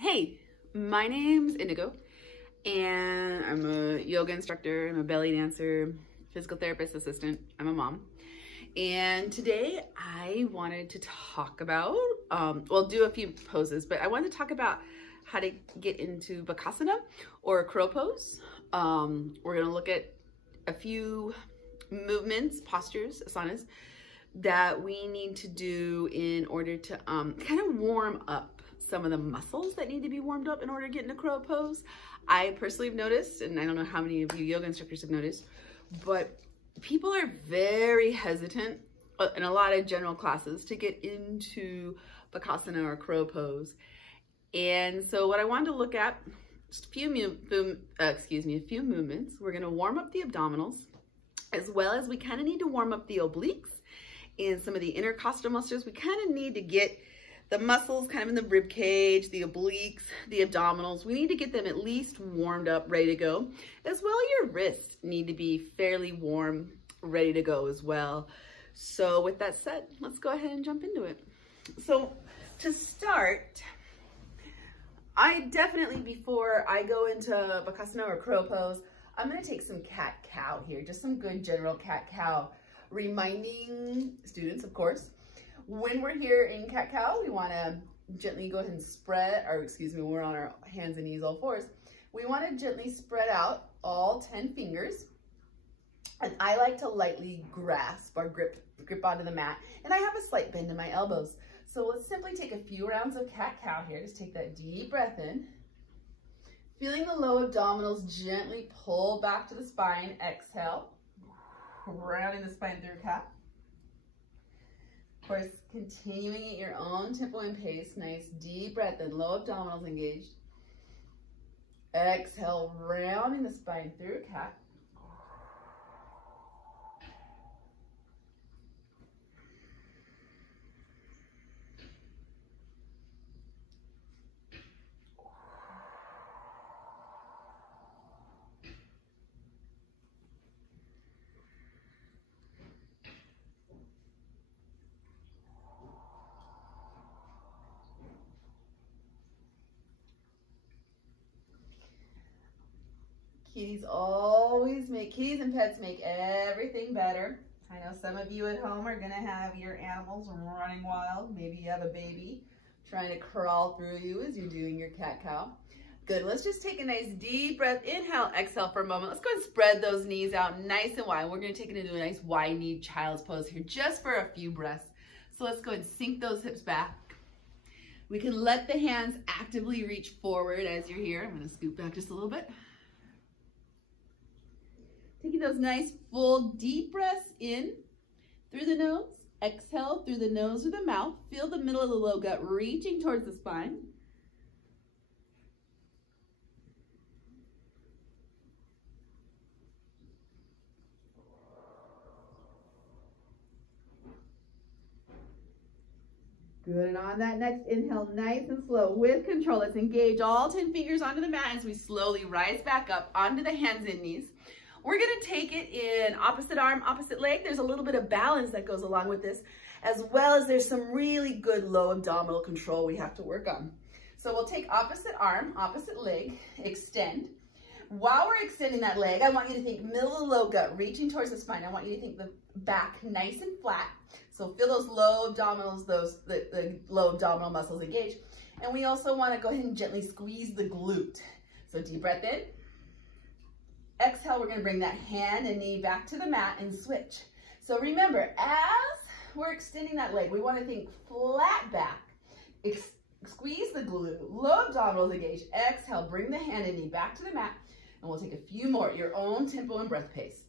Hey, my name's Indigo, and I'm a yoga instructor, I'm a belly dancer, physical therapist assistant, I'm a mom. And today I wanted to talk about, do a few poses, but I wanted to talk about how to get into Bakasana or crow pose. We're gonna look at a few movements, postures, asanas, that we need to do in order to kind of warm up some of the muscles that need to be warmed up in order to get into crow pose. I personally have noticed, and I don't know how many of you yoga instructors have noticed, but people are very hesitant in a lot of general classes to get into Bakasana or crow pose. And so what I wanted to look at, just a few movements. We're gonna warm up the abdominals, as well as we kind of need to warm up the obliques and some of the intercostal muscles. We kind of need to get the muscles kind of in the rib cage, the obliques, the abdominals. We need to get them at least warmed up, ready to go. As well, your wrists need to be fairly warm, ready to go as well. So with that said, let's go ahead and jump into it. So to start, I definitely, before I go into Bakasana or crow pose, I'm gonna take some cat-cow here, just some good general cat-cow, reminding students, of course, when we're here in cat-cow, we wanna gently go ahead and spread, or excuse me, when we're on our hands and knees, all fours, we wanna gently spread out all 10 fingers. And I like to lightly grasp or grip onto the mat. And I have a slight bend in my elbows. So let's simply take a few rounds of cat-cow here. Just take that deep breath in. Feeling the low abdominals gently pull back to the spine. Exhale, rounding the spine through cat. Of course, continuing at your own tempo and pace. Nice deep breath in, low abdominals engaged. Exhale, rounding the spine through cat. Kitties and pets make everything better. I know some of you at home are gonna have your animals running wild. Maybe you have a baby trying to crawl through you as you're doing your cat-cow. Good, let's just take a nice deep breath. Inhale, exhale for a moment. Let's go and spread those knees out nice and wide. We're gonna take it into a nice wide-kneed child's pose here just for a few breaths. So let's go and sink those hips back. We can let the hands actively reach forward as you're here. I'm gonna scoot back just a little bit. Taking those nice full deep breaths in through the nose, exhale through the nose or the mouth. Feel the middle of the low gut reaching towards the spine. Good, and on that next inhale, nice and slow, with control, let's engage all 10 fingers onto the mat as we slowly rise back up onto the hands and knees. We're gonna take it in opposite arm, opposite leg. There's a little bit of balance that goes along with this, as well as there's some really good low abdominal control we have to work on. So we'll take opposite arm, opposite leg, extend. While we're extending that leg, I want you to think middle of the low gut, reaching towards the spine. I want you to think the back nice and flat. So feel those low abdominals, the low abdominal muscles engage. And we also wanna go ahead and gently squeeze the glute. So deep breath in. Exhale, we're gonna bring that hand and knee back to the mat and switch. So remember, as we're extending that leg, we wanna think flat back. Squeeze the glute, low abdominals engage. Exhale, bring the hand and knee back to the mat. And we'll take a few more at your own tempo and breath pace.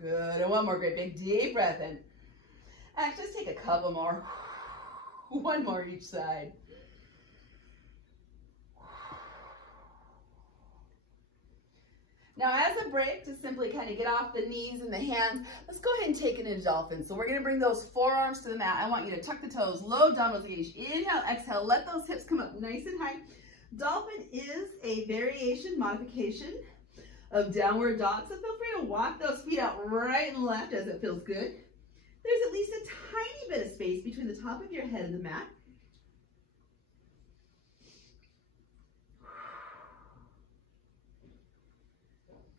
Good, and one more great big deep breath in. Actually, just take a couple more. One more each side. Now as a break, to simply kind of get off the knees and the hands, let's go ahead and take it into dolphin. So we're gonna bring those forearms to the mat. I want you to tuck the toes, low abdominals engaged. Inhale, exhale, let those hips come up nice and high. Dolphin is a variation, modification of downward dog. So feel free to walk those feet out right and left as it feels good. There's at least a tiny bit of space between the top of your head and the mat.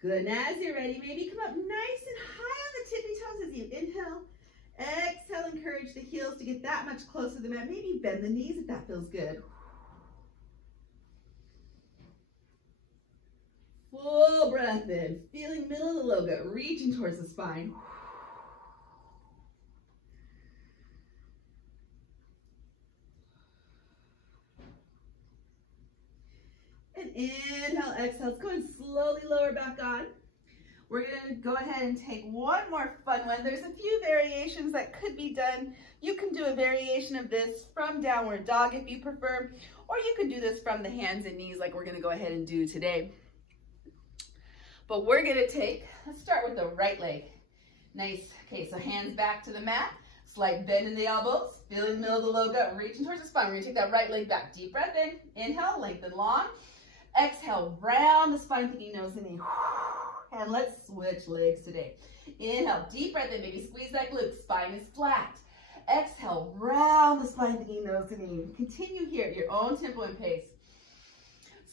Good, and as you're ready, maybe come up nice and high on the tippy toes as you inhale. Exhale, encourage the heels to get that much closer to the mat. Maybe bend the knees if that feels good. Full breath in, feeling middle of the low gut, reaching towards the spine. And inhale, exhale. Let's go and slowly lower back on. We're going to go ahead and take one more fun one. There's a few variations that could be done. You can do a variation of this from downward dog if you prefer, or you could do this from the hands and knees like we're going to go ahead and do today. But we're going to take, let's start with the right leg. Nice. Okay, so hands back to the mat. Slight bend in the elbows. Feeling the middle of the low gut, reaching towards the spine. We're going to take that right leg back. Deep breath in. Inhale, lengthen long. Exhale, round the spine, thinking nose and knee. And let's switch legs today. Inhale, deep breath in, maybe squeeze that glute. Spine is flat. Exhale, round the spine, thinking nose and knee. Continue here at your own tempo and pace.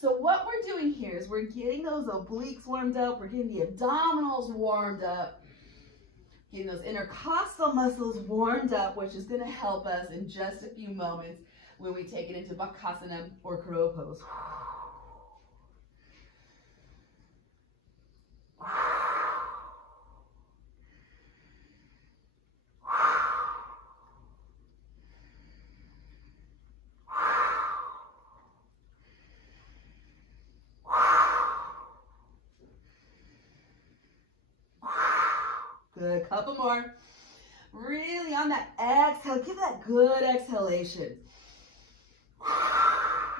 So what we're doing here is we're getting those obliques warmed up. We're getting the abdominals warmed up. Getting those intercostal muscles warmed up, which is going to help us in just a few moments when we take it into Bakasana or crow pose. Good, couple more. Really on that exhale, give that good exhalation.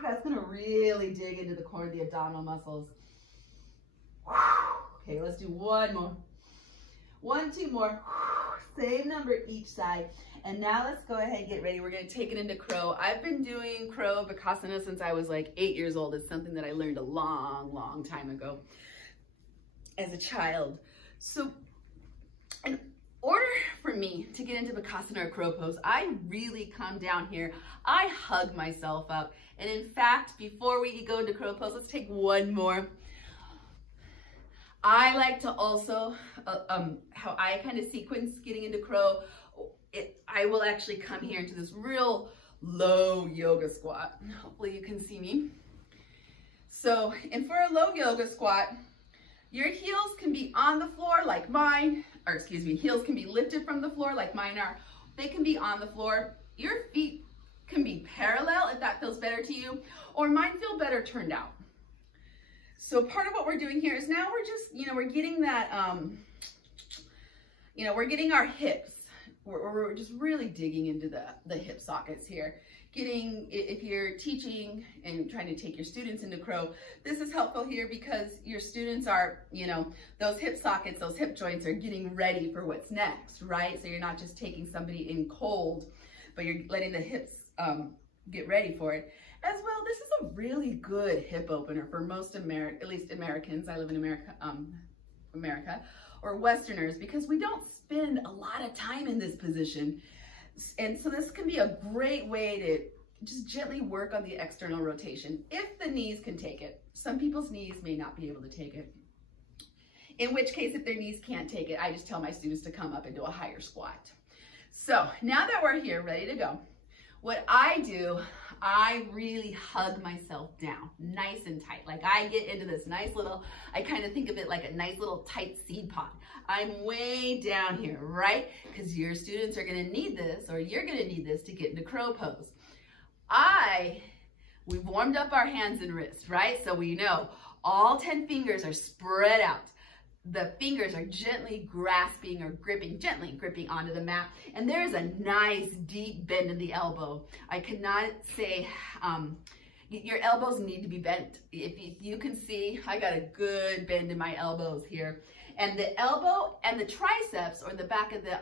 That's gonna really dig into the core of the abdominal muscles. Okay, let's do one more. 1, 2 more. Same number each side. And now let's go ahead and get ready. We're gonna take it into crow. I've been doing crow Bakasana since I was like 8 years old. It's something that I learned a long, long time ago as a child. So in order for me to get into Bakasana or crow pose, I really come down here. I hug myself up. And in fact, before we go into crow pose, let's take one more. I like to also, how I kind of sequence getting into crow, I will actually come here into this real low yoga squat. Hopefully you can see me. So, and for a low yoga squat, your heels can be on the floor like mine, or excuse me, heels can be lifted from the floor like mine are. They can be on the floor. Your feet can be parallel if that feels better to you, or mine feel better turned out. So part of what we're doing here is now we're just, we're getting that, we're getting our hips. We're just really digging into the hip sockets here. If you're teaching and trying to take your students into crow, this is helpful here because your students are, those hip sockets, those hip joints are getting ready for what's next, right? So you're not just taking somebody in cold, but you're letting the hips get ready for it. As well, this is a really good hip opener for most at least Americans. I live in America, or Westerners, because we don't spend a lot of time in this position. And so this can be a great way to just gently work on the external rotation, if the knees can take it. Some people's knees may not be able to take it. In which case, if their knees can't take it, I just tell my students to come up into a higher squat. So now that we're here, ready to go, what I do, I really hug myself down nice and tight. Like I get into this nice little, I kind of think of it like a nice little tight seed pod. I'm way down here, right? Because your students are going to need this, or you're going to need this to get into crow pose. We've warmed up our hands and wrists, right? So we know all 10 fingers are spread out. The fingers are gently grasping or gently gripping onto the mat. And there's a nice deep bend in the elbow. I cannot say Your elbows need to be bent. If you can see, I got a good bend in my elbows here. And the elbow and the triceps, or the back of the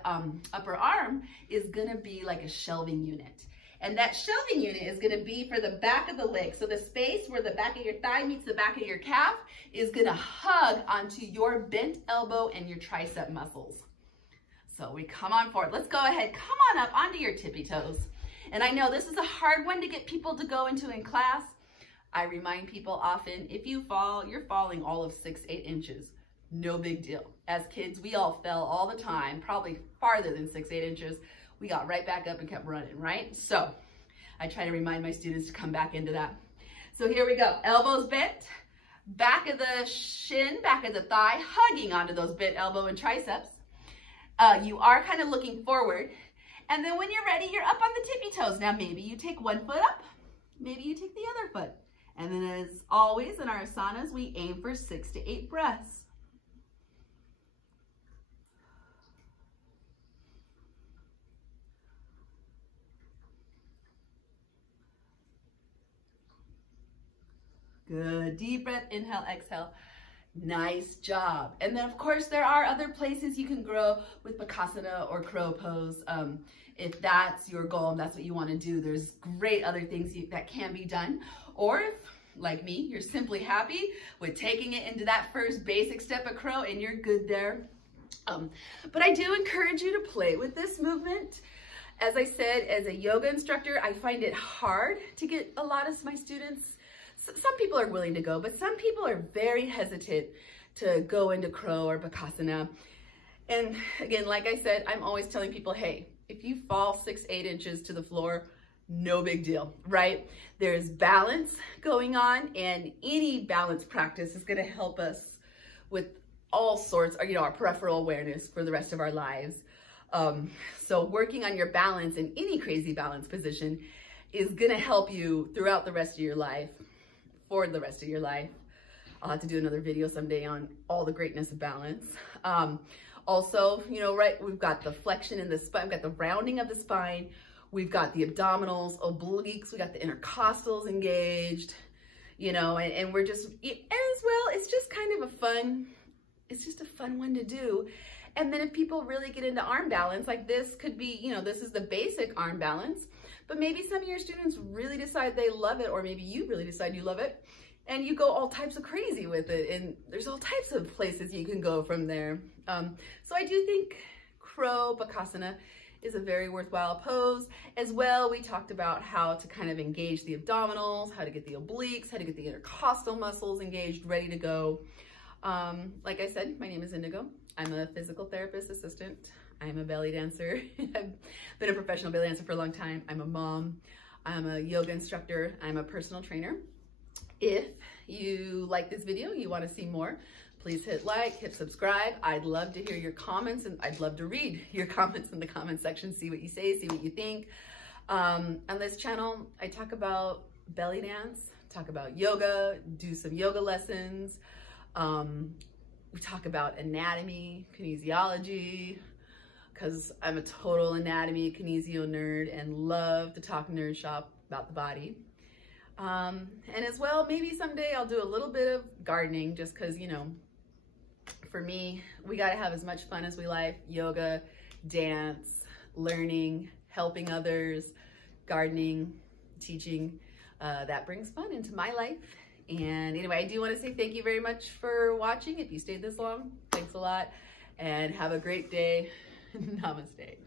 upper arm, is gonna be like a shelving unit. And that shelving unit is gonna be for the back of the leg. So the space where the back of your thigh meets the back of your calf is gonna hug onto your bent elbow and your tricep muscles. So we come on forward. Let's go ahead, come on up onto your tippy toes. And I know this is a hard one to get people to go into in class. I remind people often, if you fall, you're falling all of 6-8 inches. No big deal. As kids, we all fell all the time, probably farther than 6-8 inches. We got right back up and kept running, right? So I try to remind my students to come back into that. So here we go. Elbows bent, back of the shin, back of the thigh, hugging onto those bent elbow and triceps. You are kind of looking forward. And then when you're ready, you're up on the tippy toes. Now maybe you take one foot up, maybe you take the other foot. And then as always in our asanas, we aim for 6 to 8 breaths. Good, deep breath, inhale, exhale. Nice job. And then of course there are other places you can grow with Bakasana or crow pose. If that's your goal and that's what you want to do, there's great other things that can be done. Or if, like me, you're simply happy with taking it into that first basic step of crow and you're good there. But I do encourage you to play with this movement. As I said, as a yoga instructor, I find it hard to get a lot of my students. Some people are willing to go, but some people are very hesitant to go into crow or Bakasana. And again, like I said, I'm always telling people, hey, if you fall 6-8 inches to the floor, no big deal, right? There's balance going on, and any balance practice is going to help us with all sorts of, our peripheral awareness for the rest of our lives. So working on your balance in any crazy balance position is going to help you throughout the rest of your life. For the rest of your life. I'll have to do another video someday on all the greatness of balance. Also, right, we've got the flexion in the spine, we've got the rounding of the spine, we've got the abdominals, obliques, we got the intercostals engaged, and we're just, as well, it's just kind of a fun one to do. And then if people really get into arm balance, like this could be, this is the basic arm balance, but maybe some of your students really decide they love it, or maybe you really decide you love it, and you go all types of crazy with it, and there's all types of places you can go from there. So I do think crow Bakasana is a very worthwhile pose. As well, we talked about how to kind of engage the abdominals, how to get the obliques, how to get the intercostal muscles engaged, ready to go. Like I said, my name is Indigo. I'm a physical therapist assistant. I'm a belly dancer. I've been a professional belly dancer for a long time. I'm a mom. I'm a yoga instructor. I'm a personal trainer. If you like this video, you want to see more, please hit like, hit subscribe. I'd love to hear your comments, and I'd love to read your comments in the comment section, see what you say, see what you think. On this channel, I talk about belly dance, talk about yoga, do some yoga lessons. We talk about anatomy, kinesiology, because I'm a total anatomy, kinesio nerd and love to talk nerd shop about the body. And as well, maybe someday I'll do a little bit of gardening, just because, for me, we got to have as much fun as we like. Yoga, dance, learning, helping others, gardening, teaching. That brings fun into my life. And anyway, I do want to say thank you very much for watching. If you stayed this long, thanks a lot, and have a great day. Namaste.